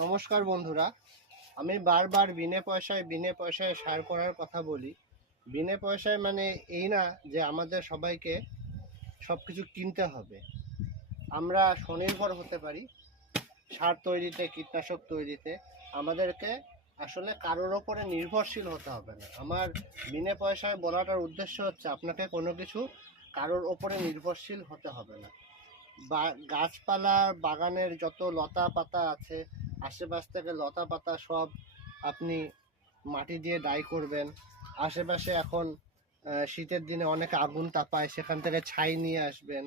নমস্কার বন্ধুরা, আমি বারবার বিনে পয়সায় সার করার কথা বলি। বিনে পয়সায় মানে এই না যে আমাদের সবাইকে সব কিছু কিনতে হবে। আমরা স্বনির্ভর হতে পারি সার তৈরিতে, কীটনাশক তৈরিতে। আমাদেরকে আসলে কারোর ওপরে নির্ভরশীল হতে হবে না। আমার বিনে পয়সায় বলাটার উদ্দেশ্য হচ্ছে আপনাকে কোনো কিছু কারোর ওপরে নির্ভরশীল হতে হবে না। বা গাছপালা বাগানের যত লতা পাতা আছে, আশেপাশ থেকে লতা পাতা সব আপনি মাটি দিয়ে ডাই করবেন। আশেপাশে এখন শীতের দিনে অনেক আগুন তাপায়, সেখান থেকে ছাই নিয়ে আসবেন।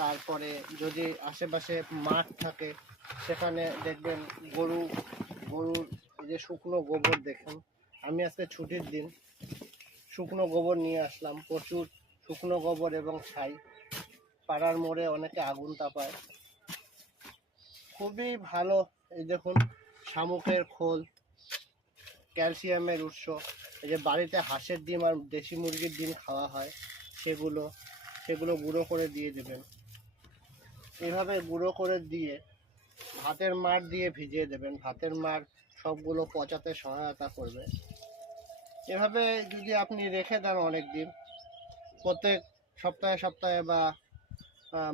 তারপরে যদি আশেপাশে মাঠ থাকে সেখানে দেখবেন গরুর যে শুকনো গোবর, দেখেন আমি আজকে ছুটির দিন শুকনো গোবর নিয়ে আসলাম, প্রচুর শুকনো গোবর এবং ছাই। পাড়ার মোড়ে অনেকে আগুন তাপায়, খুবই ভালো। এই দেখুন, শামুকের খোল, ক্যালসিয়ামের উৎস। এই যে বাড়িতে হাঁসের ডিম আর দেশি মুরগির ডিম খাওয়া হয়, সেগুলো গুঁড়ো করে দিয়ে দেবেন। এভাবে গুঁড়ো করে দিয়ে ভাতের মাড় দিয়ে ভিজিয়ে দেবেন। ভাতের মাড় সবগুলো পচাতে সহায়তা করবে। এভাবে যদি আপনি রেখে দেন অনেক দিন, প্রত্যেক সপ্তাহে বা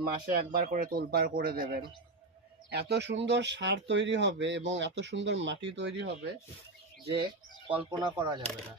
মাসে একবার করে তোলপাড় করে দেবেন, এত সুন্দর সার তৈরি হবে এবং এত সুন্দর মাটি তৈরি হবে যে কল্পনা করা যাবে না।